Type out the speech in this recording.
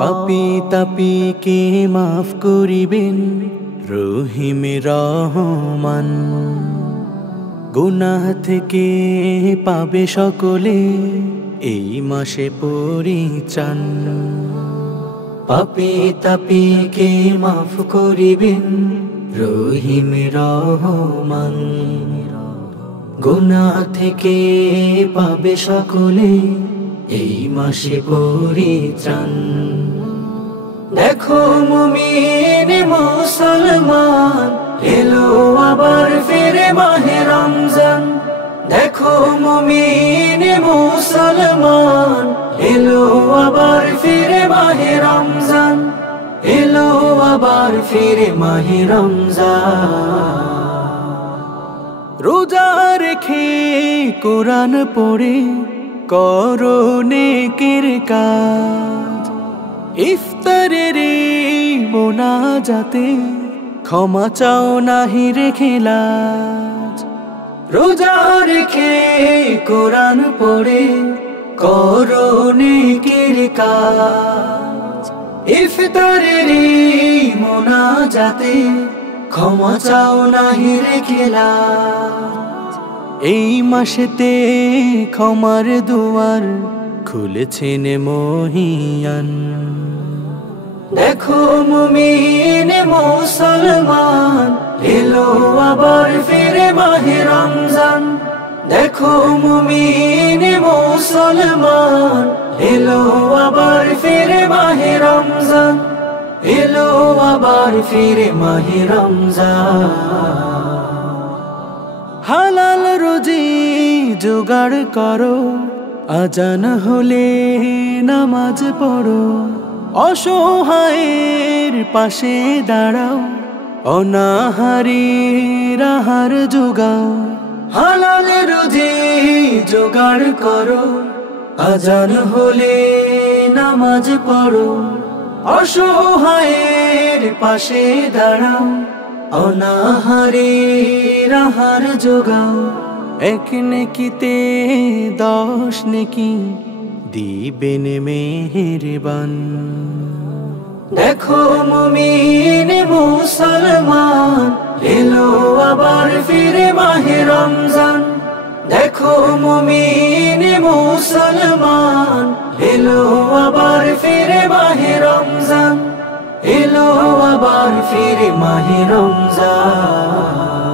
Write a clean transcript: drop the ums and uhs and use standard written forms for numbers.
পাপী তাপীকে মাফ করিবেন রহিম রহমান। গুনাহ থেকে পাবে সকলে এই মাসে পরিত্রাণ। পাপী তাপীকে মাফ করিবেন রহিম রহমান। গুনাহ থেকে পাবে সকলে এই মাসে পরিত্রাণ। দেখো মুমিন মুসলমান, এলো আবার ফিরে মাহে রমজান। দেখো মুমিন মুসলমান, এলো আবার ফিরে মাহে রমজান। এলো আবার ফিরে মাহে রমজান। রোজা রেখে কোরআন পড়ে করো নেকির কাজ। ইফতারের মোনাজাতে ক্ষমা চাও নাহি রেখে লাজ। রোজা রেখে কোরআন পড়ে করো নেকির কাজ। ইফতারের মোনাজাতে ক্ষমা চাও নাহি রেখে লাজ। এই মাসেতে ক্ষমার দুয়ার খুলেছেন মহিয়ান। দেখো মুমিন মুসলমান, এলো আবার ফিরে মাহে রমজান। দেখো মুমিন মুসলমান, এলো আবার ফিরে মাহে রমজান। এলো আবার ফিরে মাহে রমজান। হালাল রুজি জোগাড় করো, আজান হলে নামাজ পড়ো। অসহায়ের পাশে দাঁড়াও, অনাহারীর আহার জোগাও। হালাল রুজি জোগাড় করো, আজান হলে নামাজ পড়ো। অসহায়ের পাশে দাঁড়াও, অনাহারীর আহার জোগাও। এক নেকিতে 10 নেকি দিবেন মেহেরবান। দেখো মুমিন মুসলমান, এলো আবার ফিরে মাহে রমজান। দেখো মুমিন মুসলমান, এলো আবার ফিরে মাহে রমজান। এলো আবার ফিরে মাহে রমজান।